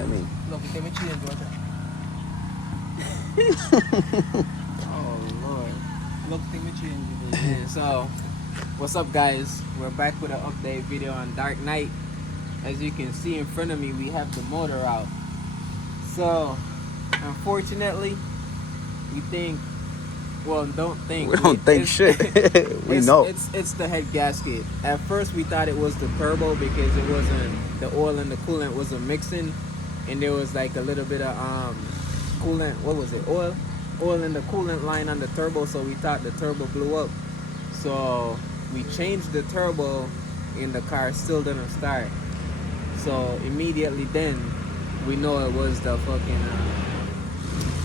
I mean. Look, you can change water. Oh Lord. Look, thing me change. Yeah, so what's up guys? We're back with an update video on Dark Knight. As you can see in front of me, we have the motor out. So unfortunately, we think, well, don't think. We don't think shit. We know. It's the head gasket. At first, we thought it was the turbo because it wasn't, the oil and the coolant wasn't mixing, and there was like a little bit of coolant. What was it? Oil in the coolant line on the turbo. So we thought the turbo blew up. So we changed the turbo, and the car still didn't start. So immediately then, we know it was the fucking.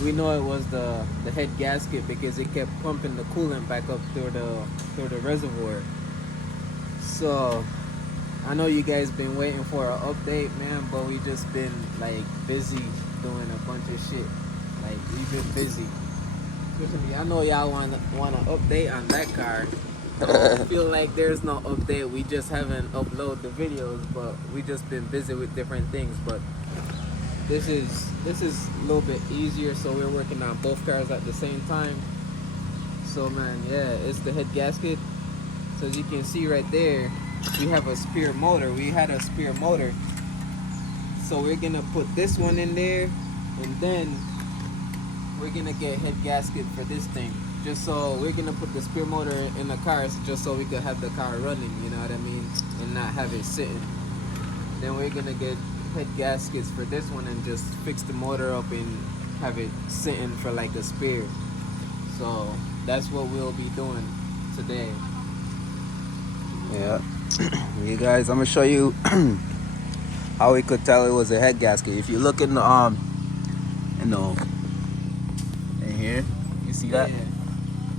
We know it was the head gasket because it kept pumping the coolant back up through the reservoir. So I know you guys been waiting for an update, man, but we just been like busy doing a bunch of shit. Like we've been busy. Especially, I know y'all want an update on that car. I feel like there's no update. We just haven't uploaded the videos, but we just been busy with different things. But this is a little bit easier, so we're working on both cars at the same time. So man, yeah, it's the head gasket. So as you can see right there, we have a spare motor. We had a spare motor, so we're gonna put this one in there, and then we're gonna get head gasket for this thing. Just so we're gonna put the spare motor in the car, just so we could have the car running. You know what I mean, and not have it sitting. Then we're gonna get head gaskets for this one and just fix the motor up and have it sitting for like a spare. So that's what we'll be doing today. Yeah. You guys, I'm gonna show you how we could tell it was a head gasket. If you look in the in here, you see that? Yeah.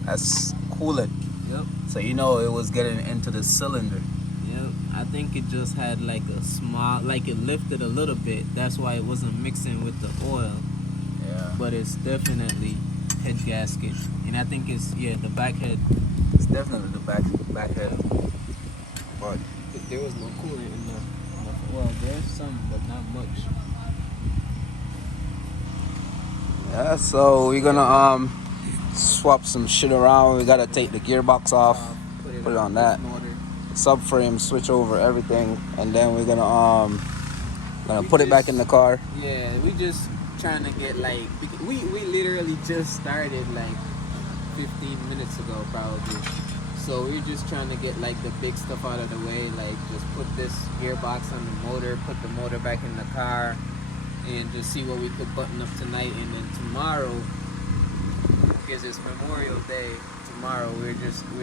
That's coolant. Yep. So you know it was getting into the cylinder. Yep. I think it just had like a small, like it lifted a little bit. That's why it wasn't mixing with the oil. Yeah. But it's definitely head gasket, and I think it's, yeah, the back head. It's definitely the back head. But There was no coolant in the, well, there's some, but not much. yeah, so we're gonna swap some shit around. We gotta take the gearbox off, put it on that subframe, switch over everything, and then we're gonna put it back in the car. Yeah, we just trying to get like, we literally just started like 15 minutes ago probably. So we're just trying to get like the big stuff out of the way, like just put this gearbox on the motor, put the motor back in the car, and just see what we could button up tonight. And then tomorrow, because it's Memorial Day, tomorrow we're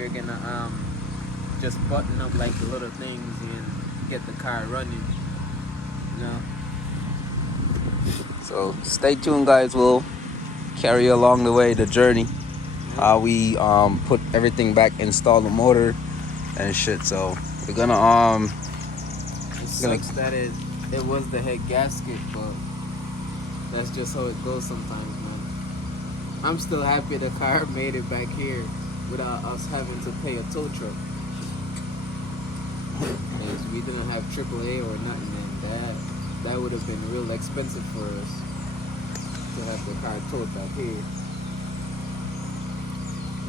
gonna just button up like the little things and get the car running. You know. So stay tuned, guys. We'll carry you along the way, the journey, how we put everything back, install the motor and shit. So we're gonna It sucks that it was the head gasket, but that's just how it goes sometimes, man. I'm still happy the car made it back here without us having to pay a tow truck. Because we didn't have AAA or nothing, and that would have been real expensive for us to have the car towed back here.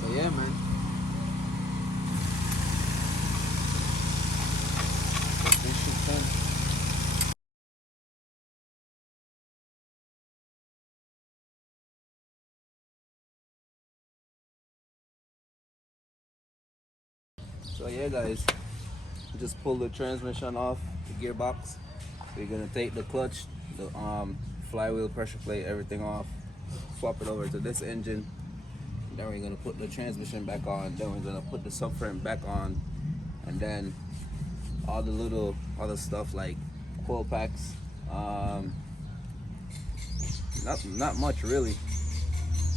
But yeah, man. Get this shit done. So yeah, guys, just pull the transmission off the gearbox. We're gonna take the clutch, the flywheel, pressure plate, everything off, swap it over to this engine. Then we're gonna put the transmission back on. Then we're gonna put the subframe back on, and then all the little other stuff like coil packs. Not much really.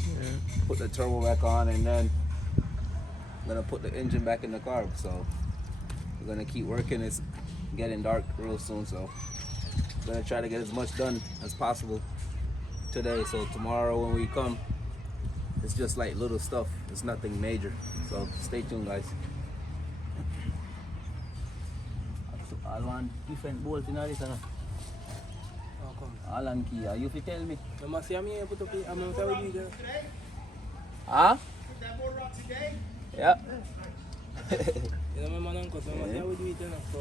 Yeah. Put the turbo back on, and then I'm gonna put the engine back in the car. So we're gonna keep working. It's getting dark real soon, so we're gonna try to get as much done as possible today. So tomorrow when we come, it's just like little stuff. It's nothing major. So stay tuned, guys. I want different bolts in this. How come? Alan key, you fi tell me. You must see me put up here. I'm going to tell you that. Huh? Yeah. You know my man uncle, so I must see how we do it then. So.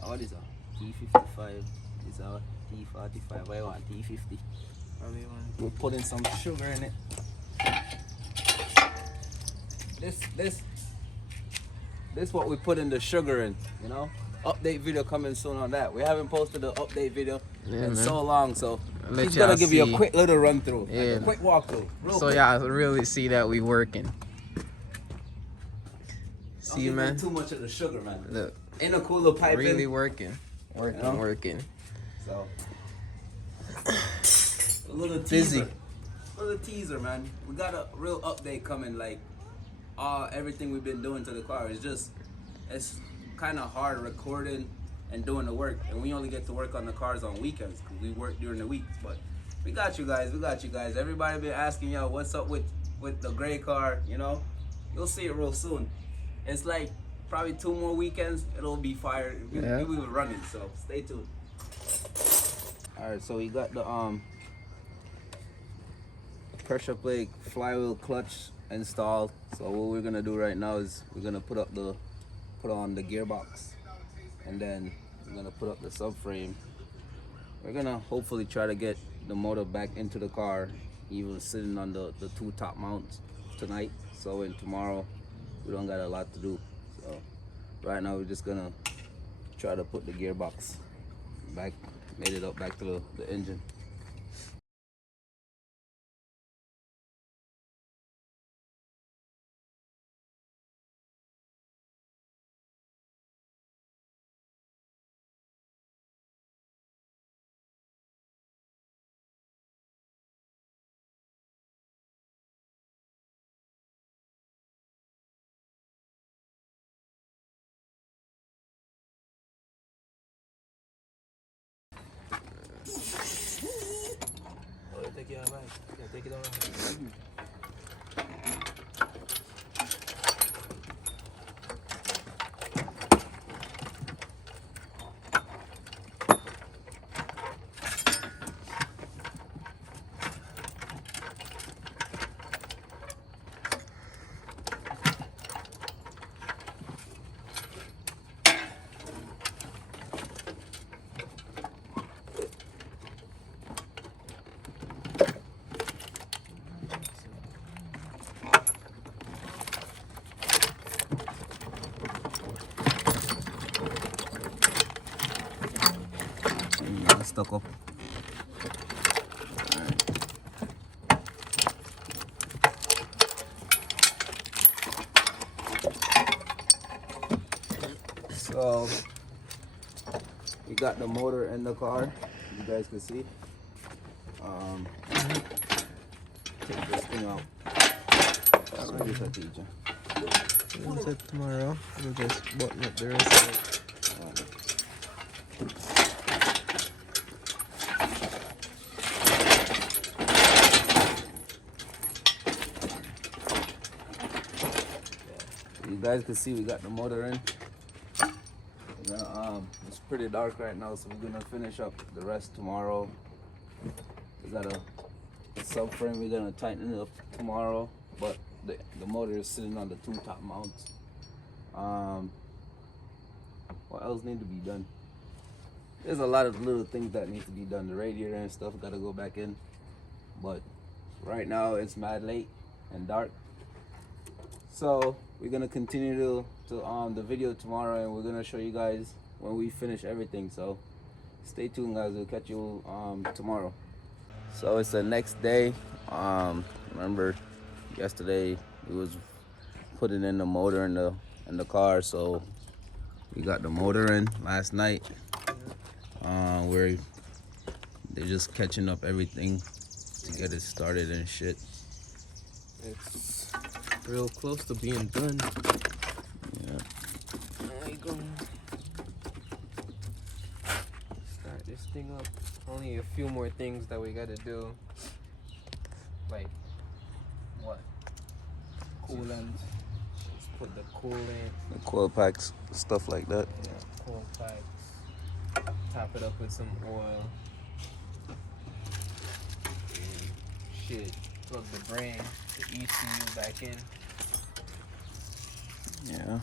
What is that? T55. This is our T45. I want T50. We're putting some sugar in it. This what we put in the sugar in, you know? Update video coming soon on that. We haven't posted the update video in so long, so he's gonna give you a quick little run through, like a quick walkthrough. So y'all really see that we working. See, Don't man. too much of the sugar, man. Look, ain't a cooler pipe. really working, you know? working. So a little teaser, man. We got a real update coming. Like everything we've been doing to the car is it's kind of hard recording and doing the work, and we only get to work on the cars on weekends because we work during the weeks. But we got you guys. Everybody been asking y'all what's up with the gray car. You know, you'll see it real soon. It's like probably 2 more weekends. It'll be fired. We'll be running. So stay tuned. All right, so we got the pressure plate flywheel clutch installed. So what we're gonna do right now is we're gonna put on the gearbox, and then we're gonna put up the subframe. We're gonna hopefully try to get the motor back into the car, even sitting on the 2 top mounts tonight. So in tomorrow we don't got a lot to do. So right now we're just gonna try to put the gearbox back, made it up back to the engine. Oh, take it out, man. Yeah, take it around. Stuck up. So we got the motor in the car, you guys can see. Take this thing out. So this is a teacher. Tomorrow we'll just button up the rest of it. You guys can see we got the motor in. It's pretty dark right now, so we're gonna finish up the rest tomorrow. We got a subframe we're gonna tighten it up tomorrow, but the motor is sitting on the 2 top mounts. What else need to be done? There's a lot of little things that need to be done. The radiator and stuff gotta go back in, but right now it's mad late and dark. So we're gonna continue to the video tomorrow, and we're gonna show you guys when we finish everything. So stay tuned, guys. We'll catch you tomorrow. So it's the next day. Remember yesterday we was putting in the motor and in the car, so we got the motor in last night. They're just catching up everything to get it started and shit. It's real close to being done. Yeah. There you go. Start this thing up. Only a few more things that we gotta do. Like what? Coolant. Let's put the coolant. The coil packs, stuff like that. Yeah, coil packs. Top it up with some oil. And shit. Plug the brain, the ECU back in. Yeah.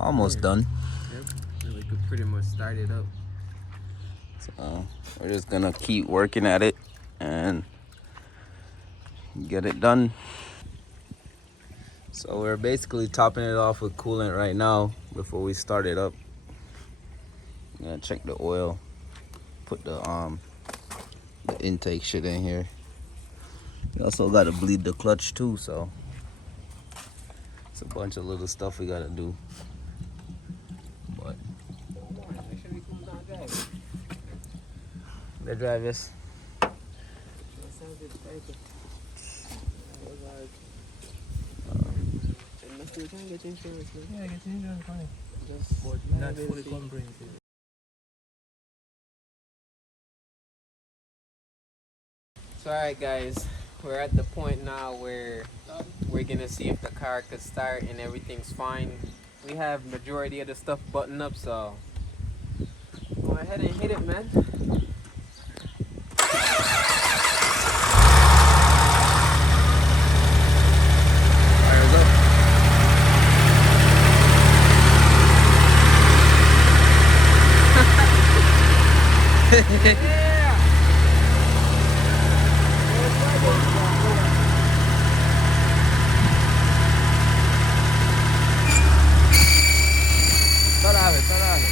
Almost done. Yep. And we could pretty much start it up. So we're just gonna keep working at it and get it done. So we're basically topping it off with coolant right now before we start it up. I'm gonna check the oil, put the intake shit in here. We also gotta bleed the clutch too, so it's a bunch of little stuff we gotta do. But the drivers. Yeah, get insurance on it. But not fully comprehensive. So alright guys, we're at the point now where we're gonna see if the car could start and everything's fine. We have majority of the stuff buttoned up, so go ahead and hit it, man. Fires up. Yeah! Sarave.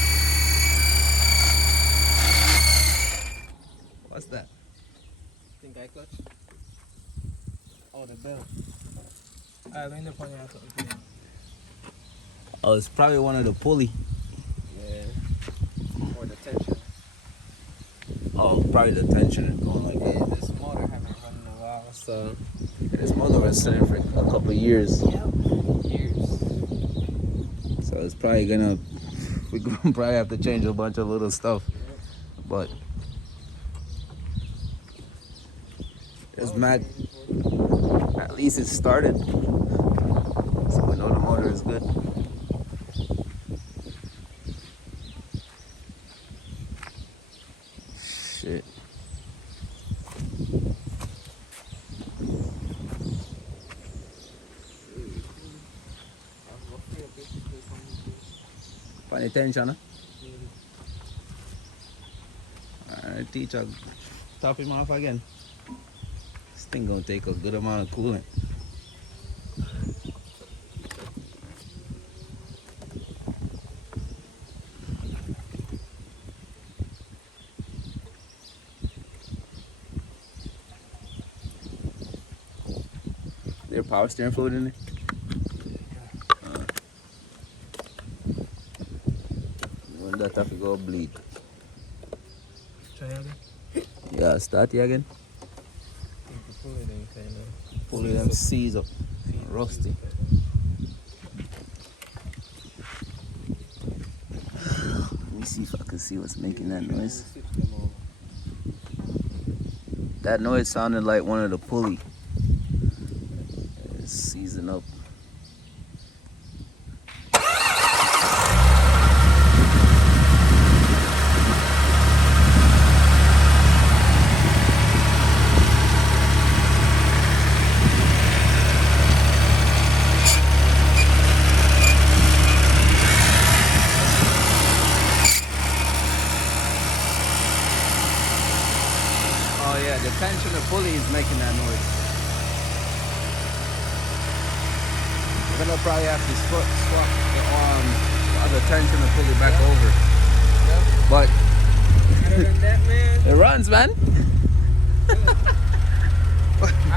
What's that? Think I clutch? Oh, the bell. I think the funny has something. Oh, it's probably one of the pulley. Yeah. Or the tension. Oh, probably the tension is going like Yeah, that. this motor haven't run in a while, so This motor was sitting for a couple of years. years. So it's probably gonna, we're gonna probably have to change a bunch of little stuff. But it's mad. At least it started. So we know the motor is good. Shit. Pay attention, huh? Alright, teacher. Top him off again. This thing gonna take a good amount of coolant. There power steering fluid in there? When that have to go bleed. Try again. Yeah, start it again. Pull it in, kind of. Pull them C's up. Rusty. Let me see if I can see what's making that noise. That noise sounded like one of the pulley. It's seizing up. Oh yeah, the tension of pulley is making that noise. We're gonna probably have to swap the other tension of pulley back over. Yep. But Other than that, man, it runs, man. I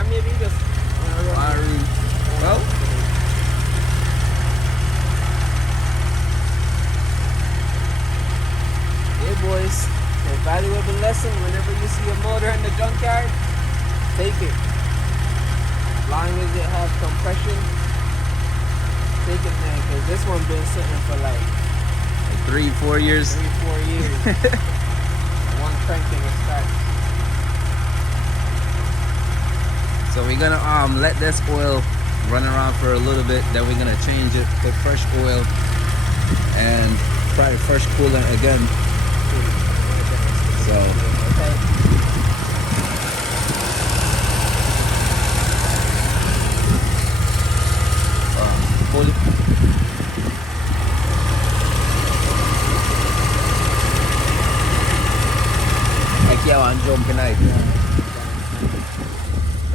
maybe just Well, pressure, take it, man, because this one been sitting for like 3-4 years. 3-4 years. One crank and it starts. So we're gonna let this oil run around for a little bit, then we're gonna change it, put fresh oil and try fresh coolant again. So pull it. Like yeah, I'm jumping out.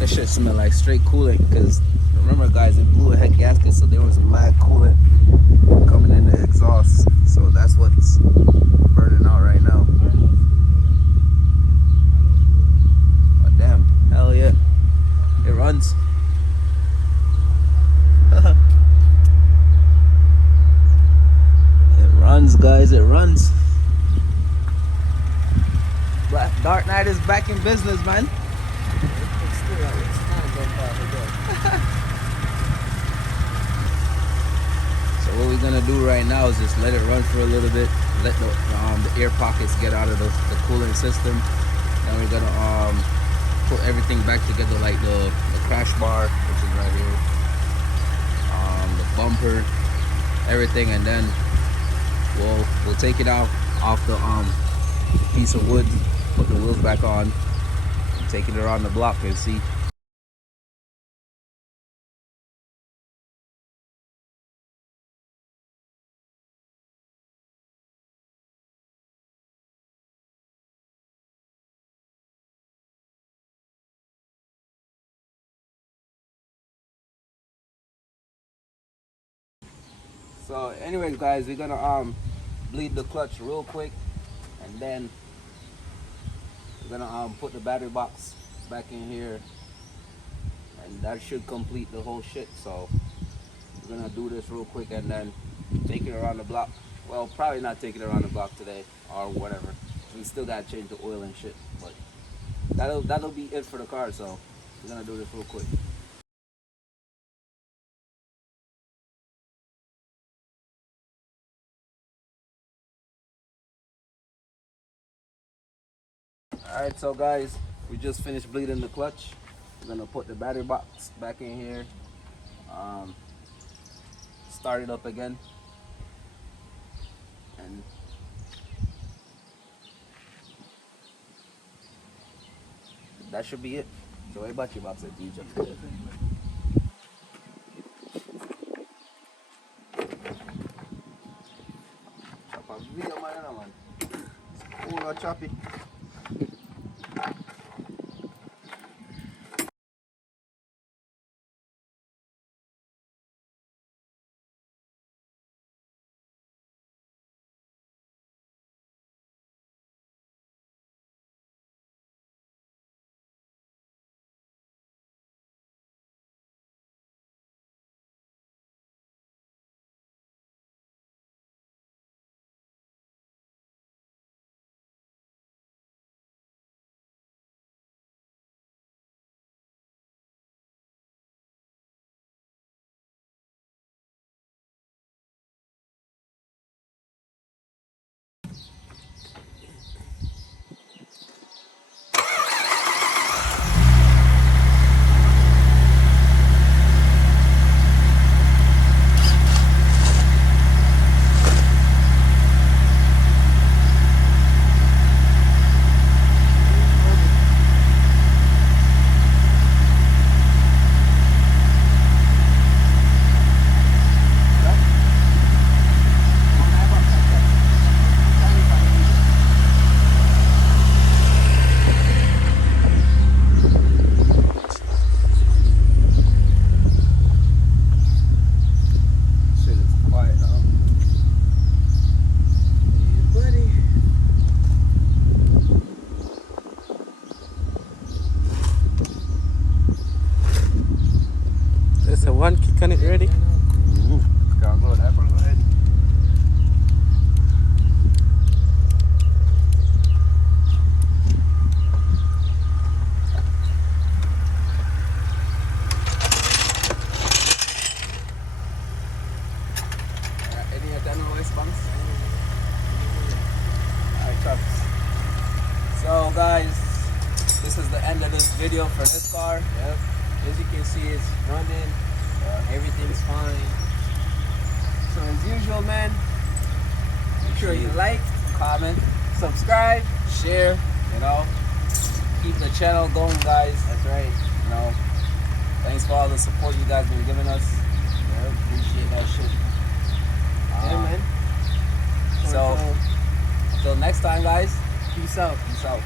That shit smell like straight coolant, because remember guys, it blew a head gasket, so there was mad coolant coming in the exhaust. So that's what's burning out right now. Oh damn, hell yeah. It runs. It runs guys, it runs. Dark Knight is back in business, man. So what we're gonna do right now is just let it run for a little bit, let the air pockets get out of the cooling system. Then we're gonna put everything back together, like the crash bar, which is right here, the bumper, everything, and then we'll take it out off the piece of wood, put the wheels back on, take it around the block and see. So anyways guys, we're gonna bleed the clutch real quick, and then we're gonna put the battery box back in here, and that should complete the whole shit. So we're gonna do this real quick and then take it around the block. Well, probably not take it around the block today or whatever. We still gotta change the oil and shit, but that'll be it for the car. So we're gonna do this real quick. Alright, so guys, we just finished bleeding the clutch. We're gonna put the battery box back in here, start it up again, and that should be it. So what about you, box at DJ? Chop a video, man. Oh, chop it. One kick on it ready. Can't go that far, go ahead. video for this car. Yep. As you can see, it's running. Everything's fine. So as usual, man, make sure you like, comment, subscribe. share, you know, keep the channel going, guys. That's right. You know, thanks for all the support you guys been giving us. Yep. Appreciate that shit. Yeah, man. So, until next time, guys. Peace out. Peace out.